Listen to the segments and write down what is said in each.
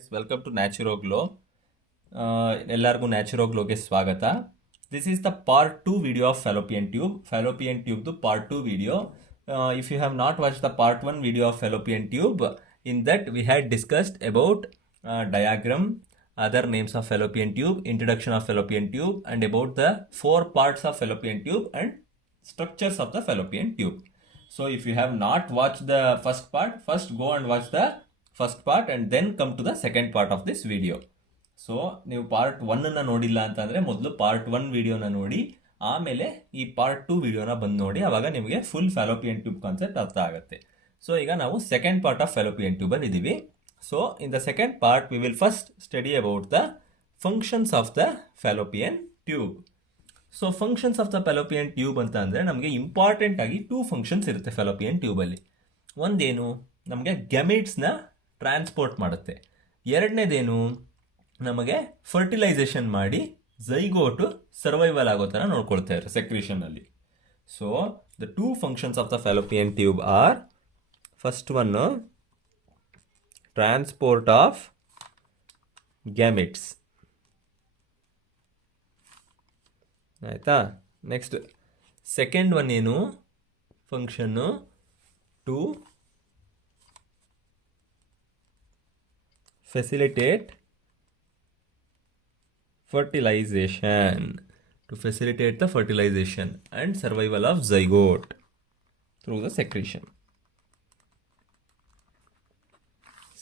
Guys, welcome to Naturo Glow. ಎಲ್ಲರಿಗೂ Naturo ಗ್ಲೋಗೆ ಸ್ವಾಗತ. This is the part 2 video of fallopian ಟ್ಯೂಬ್ದು part 2 video. If you have not watch the part 1 video of fallopian tube, in that we had discussed about diagram, other names of fallopian tube, introduction of fallopian tube, and about the 4 parts of fallopian tube and structures of the fallopian tube. So if you have not watched the first part, first go and watch the first part and then come to the second part of this video. So ನೀವು part 1 ನೋಡಿಲ್ಲ ಅಂತಂದರೆ ಮೊದಲು part 1 ವಿಡಿಯೋನ ನೋಡಿ, ಆಮೇಲೆ ಈ part 2 ವಿಡಿಯೋನ ಬಂದು ನೋಡಿ. ಆವಾಗ ನಿಮಗೆ ಫುಲ್ ಫ್ಯಾಲೋಪಿಯನ್ ಟ್ಯೂಬ್ ಕಾನ್ಸೆಪ್ಟ್ ಅರ್ಥ ಆಗುತ್ತೆ. ಸೊ ಈಗ ನಾವು ಸೆಕೆಂಡ್ ಪಾರ್ಟ್ ಆಫ್ ಫ್ಯಾಲೋಪಿಯನ್ ಟ್ಯೂಬಲ್ಲಿ ಇದ್ದೀವಿ. So in the second part we will first study about the functions of the fallopian tube. So functions of the fallopian tube ಅಂತ ಅಂದರೆ ನಮಗೆ important ಆಗಿ 2 functions ಇರುತ್ತೆ ಫ್ಯಾಲೋಪಿಯನ್ ಟ್ಯೂಬಲ್ಲಿ. ಒಂದೇನು, ನಮಗೆ ಗ್ಯಾಮೆಟ್ಸ್ನ ಟ್ರಾನ್ಸ್ಪೋರ್ಟ್ ಮಾಡುತ್ತೆ. ಎರಡನೇದೇನು, ನಮಗೆ ಫರ್ಟಿಲೈಸೇಷನ್ ಮಾಡಿ ಝೈಗೋಟು ಸರ್ವೈವಲ್ ಆಗೋ ಥರ ನೋಡ್ಕೊಳ್ತಾ ಇದ್ದಾರೆ ಸೆಕ್ರೇಷನಲ್ಲಿ. So the 2 functions of the fallopian tube are, first one transport of gametes, ಆಯಿತಾ. ನೆಕ್ಸ್ಟ್ ಸೆಕೆಂಡ್ ಒನ್ ಏನು function, to facilitate the fertilization and survival of zygote through the secretion.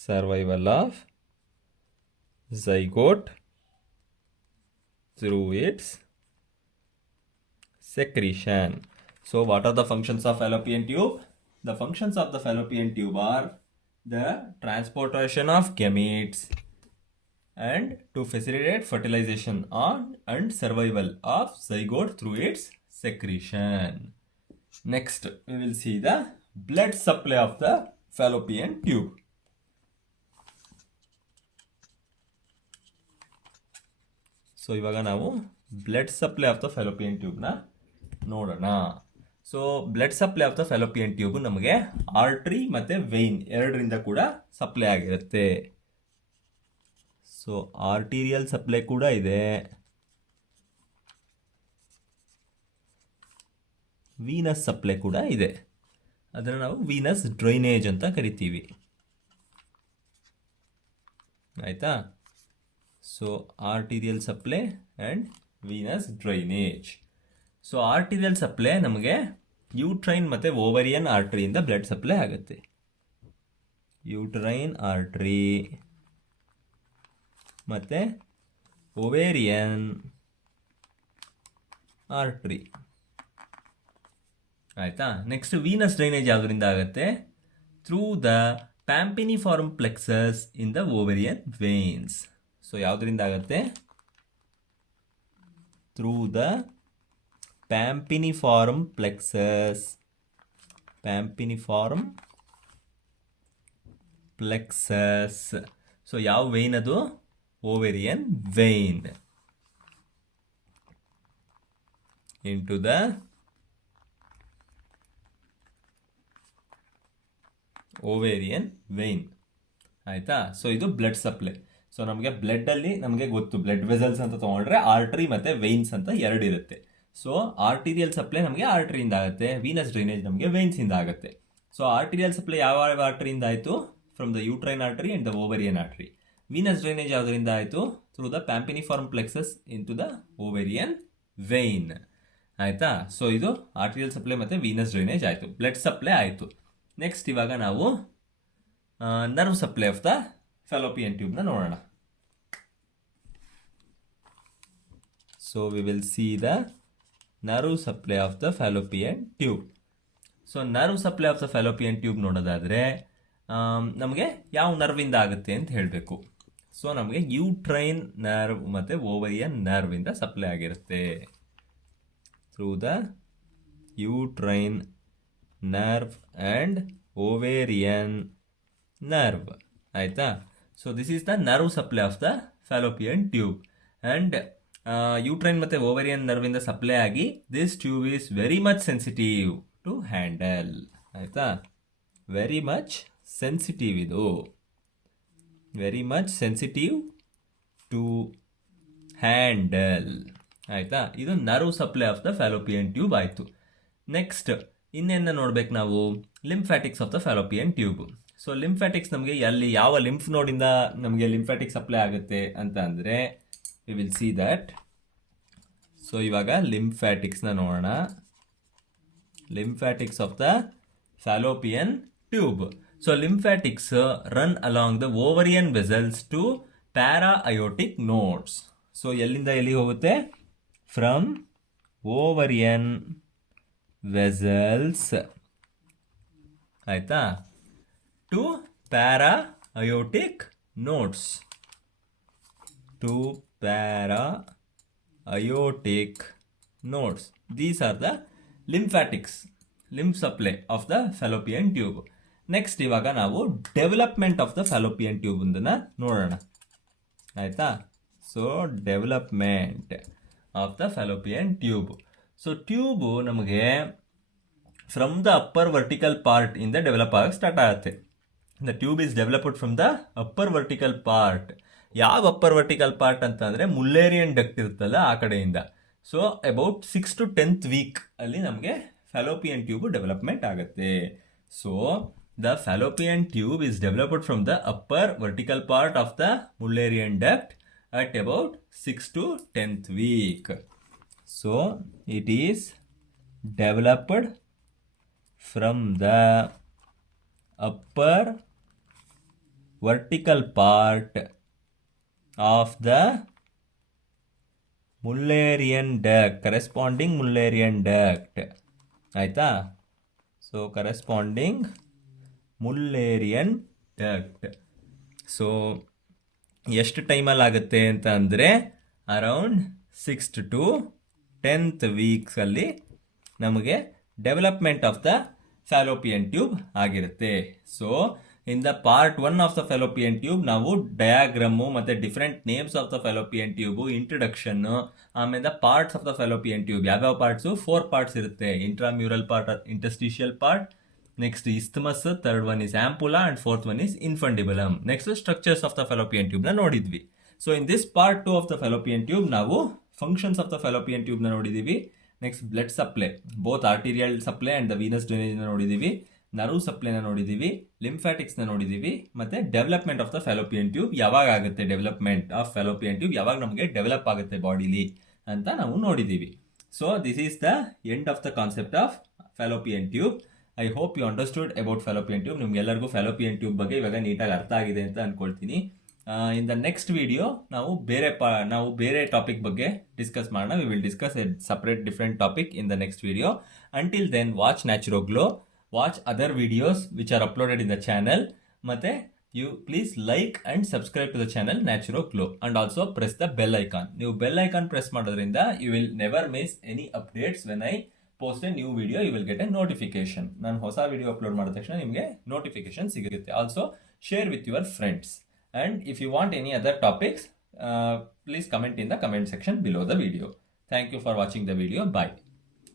Survival of zygote through its secretion. So what are the functions of fallopian tube? The functions of the fallopian tube are the transportation of gametes and to facilitate fertilization and survival of zygote through its secretion. Next, we will see the blood supply of the fallopian tube. So ಇವಾಗ ನಾವು blood supply of the fallopian ಟ್ಯೂಬ್ನ ನೋಡೋಣ. So blood supply of the fallopian tube ನಮಗೆ artery ಮತ್ತು vein ಎರಡರಿಂದ ಕೂಡ supply ಆಗಿರುತ್ತೆ. So arterial supply ಕೂಡ ಇದೆ, ವೀನಸ್ ಸಪ್ಲೈ ಕೂಡ ಇದೆ. ಅದನ್ನು ನಾವು ವೀನಸ್ ಡ್ರೈನೇಜ್ ಅಂತ ಕರಿತೀವಿ, ಆಯಿತಾ. So arterial supply and venous drainage. So arterial supply ನಮಗೆ ಯೂಟ್ರೈನ್ ಮತ್ತು ಓವರಿಯನ್ ಆರ್ಟ್ರಿಯಿಂದ ಬ್ಲಡ್ ಸಪ್ಲೈ ಆಗುತ್ತೆ. ಯೂಟ್ರೈನ್ ಆರ್ಟ್ರಿ ಮತ್ತು ಓವೇರಿಯನ್ ಆರ್ಟ್ರಿ, ಆಯಿತಾ. ನೆಕ್ಸ್ಟ್ ವೀನಸ್ ಡ್ರೈನೇಜ್ ಯಾವುದರಿಂದ ಆಗುತ್ತೆ? Through the pampiniform plexus in the ovarian veins. So ಯಾವುದರಿಂದ ಆಗುತ್ತೆ? Through the pampiniform plexus. So ಯಾವ ವೇನ್ ಅದು? Ovarian vein. Into the ovarian vein, ಆಯಿತಾ. ಸೊ ಇದು ಬ್ಲಡ್ ಸಪ್ಲೈ. ಸೊ ನಮಗೆ ಬ್ಲಡ್ಡಲ್ಲಿ ನಮಗೆ ಗೊತ್ತು, ಬ್ಲಡ್ ವೆಸಲ್ಸ್ ಅಂತ ತೊಗೊಂಡ್ರೆ ಆರ್ಟ್ರಿ ಮತ್ತು ವೇನ್ಸ್ ಅಂತ ಎರಡು ಇರುತ್ತೆ. ಸೊ ಆರ್ಟೀರಿಯಲ್ ಸಪ್ಲೈ ನಮಗೆ ಆರ್ಟ್ರಿಯಿಂದ ಆಗುತ್ತೆ, ವೀನಸ್ ಡ್ರೈನೇಜ್ ನಮಗೆ ವೇನ್ಸಿಂದ ಆಗುತ್ತೆ. ಸೊ ಆರ್ಟೀರಿಯಲ್ ಸಪ್ಲೈ ಯಾವ ಆರ್ಟ್ರಿಯಿಂದ ಆಯಿತು? From the uterine artery and the ovarian artery. Venous drainage ಯಾವುದರಿಂದ ಆಯಿತು? Through the pampiniform plexus into the ovarian vein, ಆಯಿತಾ. ಸೊ ಇದು ಆರ್ಟೀರಿಯಲ್ ಸಪ್ಲೈ ಮತ್ತು ವೀನಸ್ ಡ್ರೈನೇಜ್ ಆಯಿತು, ಬ್ಲಡ್ ಸಪ್ಲೈ ಆಯಿತು. ನೆಕ್ಸ್ಟ್ ಇವಾಗ ನಾವು nerve supply of the fallopian ಟ್ಯೂಬ್ನ ನೋಡೋಣ. So we will see the nerve supply of the fallopian tube. So nerve supply of the fallopian tube ನೋಡೋದಾದರೆ ನಮಗೆ ಯಾವ ನರ್ವಿಂದ ಆಗುತ್ತೆ ಅಂತ ಹೇಳಬೇಕು. ಸೊ ನಮಗೆ ಯೂಟ್ರೈನ್ ನರ್ವ್ ಮತ್ತು ಓವರಿಯನ್ ನರ್ವಿಂದ ಸಪ್ಲೈ ಆಗಿರುತ್ತೆ. Through the uterine nerve and ovarian nerve, ಆಯಿತಾ. So this is the nerve supply of the fallopian tube. And uterine ಮತ್ತು ಓವೇರಿಯನ್ ನರ್ವಿಂದ ಸಪ್ಲೈ ಆಗಿ this tube is very much sensitive to handle, ಆಯಿತಾ. Very much sensitive ಇದು. Very much sensitive to handle. ಆಯಿತಾ, ಇದು nerve supply of the fallopian tube ಆಯಿತು. Next ಇನ್ನೇನ ನೋಡ್ಬೇಕು ನಾವು, lymphatics of the fallopian tube. So ಲಿಂಫ್ಯಾಟಿಕ್ಸ್ ನಮಗೆ ಎಲ್ಲಿ ಯಾವ ಲಿಂಫ್ ನೋಡಿಂದ ನಮಗೆ ಲಿಂಫ್ಯಾಟಿಕ್ ಸಪ್ಲೈ ಆಗುತ್ತೆ ಅಂತ ಅಂದರೆ we will see that. So ಇವಾಗ ಲಿಂಫ್ಯಾಟಿಕ್ಸ್ನ ನೋಡೋಣ. Lymphatics of the fallopian tube. So lymphatics run along the ovarian vessels to para aortic nodes. So ಎಲ್ಲಿಂದ ಎಲ್ಲಿಗೆ ಹೋಗುತ್ತೆ? ಫ್ರಮ್ ಓವರಿಯನ್ ವೆಸಲ್ಸ್, ಆಯ್ತಾ, to para aortic nodes. To para aortic nodes. These are the lymphatics, lymph supply of the fallopian tube. Next ಇವಾಗ ನಾವು development of the fallopian tube ಅಂದನ್ನ ನೋಡೋಣ, ಆಯ್ತಾ. So development of the fallopian tube. So tube ನಮಗೆ from the upper vertical part ಇಂದ develop ಆಗಕ್ಕೆ start ಆಗುತ್ತೆ. The tube is developed from the upper vertical part. ಯಾವ ಅಪ್ಪರ್ ವರ್ಟಿಕಲ್ ಪಾರ್ಟ್ ಅಂತಂದರೆ ಮುಲ್ಲೇರಿಯನ್ duct ಇರುತ್ತಲ್ಲ ಆ ಕಡೆಯಿಂದ. So about 6 to 10th week ಅಲ್ಲಿ ನಮಗೆ ಫ್ಯಾಲೋಪಿಯನ್ ಟ್ಯೂಬ್ ಡೆವಲಪ್ಮೆಂಟ್ ಆಗುತ್ತೆ. So the fallopian tube is developed from the upper vertical part of the Mullerian duct at about 6 to 10th week. So it is developed from the upper vertical part of the Mullerian duct, corresponding Mullerian duct. ಆಯ್ತಾ? So corresponding Mullerian duct. So ಎಷ್ಟು ಟೈಮಲ್ಲಿ ಆಗುತ್ತೆ ಅಂತ ಅಂದರೆ around 6 to 10th ವೀಕ್ಸಲ್ಲಿ ನಮಗೆ development of the fallopian tube ಆಗಿರುತ್ತೆ. So in the part 1 of the fallopian tube ನಾವು ಡಯಾಗ್ರಾಮು ಮತ್ತು different names of the fallopian tube, introduction, ಆಮೇಲೆ parts of the fallopian tube. ಯಾವ್ಯಾವ ಪಾರ್ಟ್ಸು? 4 ಪಾರ್ಟ್ಸ್ ಇರುತ್ತೆ. Intramural part, interstitial part, next isthmus, third one is ampulla, and fourth one is infundibulum. Next structures of the fallopian tube na nodidvi. So in this part 2 of the fallopian tube ನಾವು functions of the fallopian tube na ನೋಡಿದೀವಿ. Next blood supply, both arterial supply and the Venus drainage ನ ನೋಡಿದೀವಿ. Nerve supply ನ ನೋಡಿದೀವಿ, ಲಿಂಫ್ಯಾಟಿಕ್ಸ್ ನ ನೋಡಿದೀವಿ, ಮತ್ತೆ development of the fallopian tube ಯಾವಾಗ ಆಗುತ್ತೆ, ಡೆವಲಪ್ಮೆಂಟ್ ಆಫ್ ಫ್ಯಾಲೋಪಿಯನ್ ಟ್ಯೂಬ್ ಯಾವಾಗ ನಮಗೆ ಡೆವಲಪ್ ಆಗುತ್ತೆ ಬಾಡಿಲಿ ಅಂತ ನಾವು ನೋಡಿದೀವಿ. So this is the end of the concept of fallopian tube. I hope you understood about fallopian tube. ನಿಮ್ಗೆಲ್ಲರಿಗೂ ಫ್ಯಾಲೋಪಿಯನ್ ಟ್ಯೂಬ್ ಬಗ್ಗೆ ಇವಾಗ ನೀಟಾಗಿ ಅರ್ಥ ಆಗಿದೆ ಅಂತ ಅನ್ಕೊಳ್ತೀನಿ. ಇನ್ ದ ನೆಕ್ಸ್ಟ್ ವಿಡಿಯೋ ನಾವು ಬೇರೆ ಟಾಪಿಕ್ ಬಗ್ಗೆ ಡಿಸ್ಕಸ್ ಮಾಡೋಣ. We will discuss a separate different topic in the next video. Until then watch Naturo Glow, watch other videos which are uploaded in the channel. ಮತ್ತೆ you please like and subscribe to the channel Naturo Glow, and also press the bell icon. ನೀವು bell icon press ಮಾಡೋದ್ರಿಂದ you will never miss any updates. when I post a new video you will get a notification. ನಾನು ಹೊಸ video upload ಮಾಡಿದ ತಕ್ಷಣ ನಿಮಗೆ notification ಸಿಗುತ್ತೆ. Also share with your friends, and if you want any other topics please comment in the comment section below the video. Thank you for watching the video. Bye.